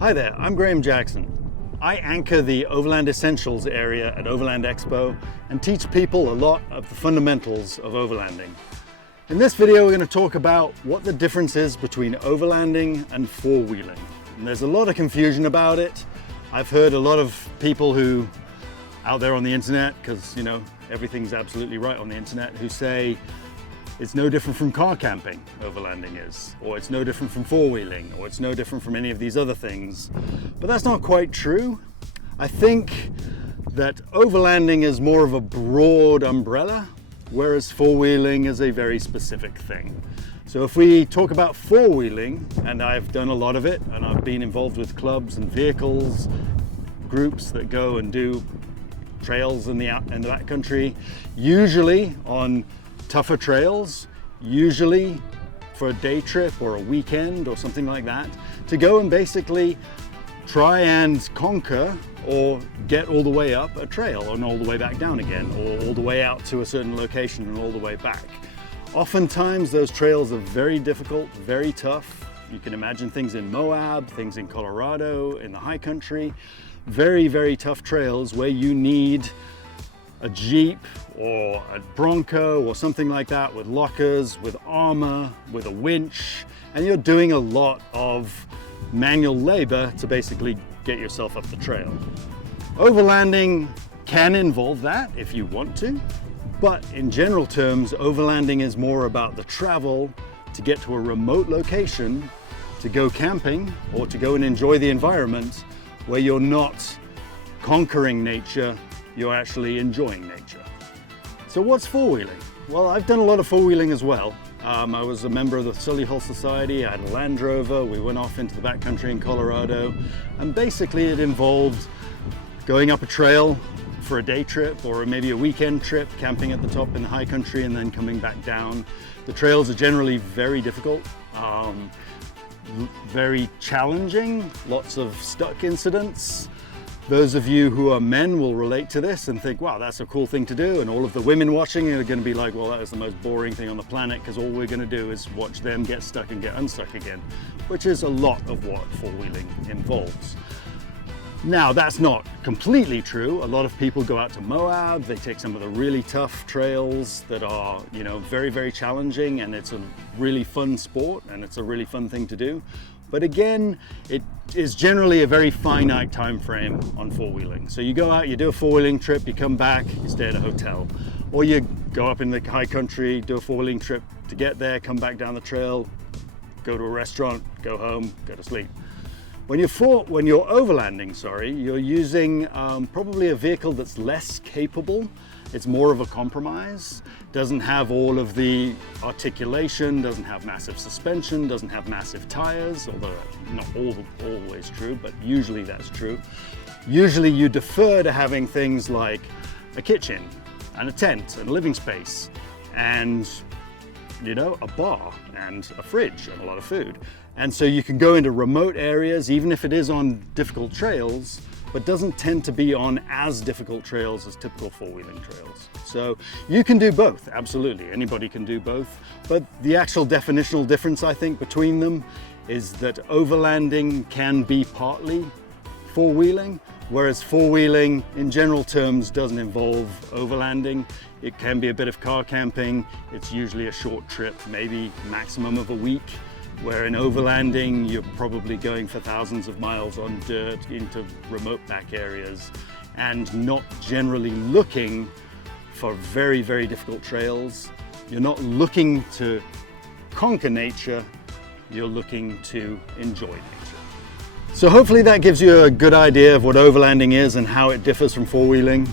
Hi there, I'm Graham Jackson. I anchor the Overland Essentials area at Overland Expo and teach people a lot of the fundamentals of overlanding. In this video, we're going to talk about what the difference is between overlanding and four-wheeling. And there's a lot of confusion about it. I've heard a lot of people who out there on the internet, because everything's absolutely right on the internet, who say it's no different from car camping, overlanding is, or it's no different from four-wheeling, or it's no different from any of these other things. But that's not quite true. I think that overlanding is more of a broad umbrella, whereas four-wheeling is a very specific thing. So if we talk about four-wheeling, and I've done a lot of it, and I've been involved with clubs and vehicles, groups that go and do trails in the backcountry, usually on tougher trails, usually for a day trip or a weekend or something like that, to go and basically try and conquer or get all the way up a trail and all the way back down again, or all the way out to a certain location and all the way back. Oftentimes those trails are very difficult, very tough. You can imagine things in Moab, things in Colorado, in the high country, very, very tough trails where you need a Jeep or a Bronco or something like that with lockers, with armor, with a winch, and you're doing a lot of manual labor to basically get yourself up the trail. Overlanding can involve that if you want to, but in general terms, overlanding is more about the travel to get to a remote location, to go camping or to go and enjoy the environment where you're not conquering nature, you're actually enjoying nature. So what's four-wheeling? Well, I've done a lot of four-wheeling as well. I was a member of the Sully Hull Society. I had a Land Rover. We went off into the backcountry in Colorado, and basically it involved going up a trail for a day trip or maybe a weekend trip, camping at the top in the high country and then coming back down. The trails are generally very difficult, very challenging, lots of stuck incidents. Those of you who are men will relate to this and think, wow, that's a cool thing to do. And all of the women watching are going to be like, well, that is the most boring thing on the planet, because all we're going to do is watch them get stuck and get unstuck again, which is a lot of what four-wheeling involves. Now, that's not completely true. A lot of people go out to Moab, they take some of the really tough trails that are, very, very challenging, and it's a really fun sport and it's a really fun thing to do. But again, it is generally a very finite time frame on four-wheeling. So you go out, you do a four-wheeling trip, you come back, you stay at a hotel. Or you go up in the high country, do a four-wheeling trip to get there, come back down the trail, go to a restaurant, go home, go to sleep. When you're overlanding, you're using probably a vehicle that's less capable. It's more of a compromise. Doesn't have all of the articulation, doesn't have massive suspension, doesn't have massive tires, although not always true, but usually that's true. Usually you defer to having things like a kitchen and a tent and a living space and a bar and a fridge and a lot of food. And so you can go into remote areas, even if it is on difficult trails, but doesn't tend to be on as difficult trails as typical four-wheeling trails. So you can do both, absolutely. Anybody can do both. But the actual definitional difference, I think, between them is that overlanding can be partly four-wheeling, whereas four-wheeling, in general terms, doesn't involve overlanding. It can be a bit of car camping. It's usually a short trip, maybe maximum of a week, where in overlanding, you're probably going for thousands of miles on dirt into remote back areas and not generally looking for very, very difficult trails. You're not looking to conquer nature, you're looking to enjoy nature. So hopefully that gives you a good idea of what overlanding is and how it differs from four-wheeling.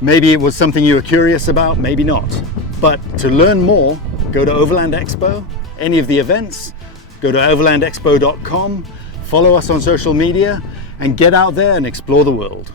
Maybe it was something you were curious about, maybe not. But to learn more, go to Overland Expo, any of the events, go to overlandexpo.com, follow us on social media, and get out there and explore the world.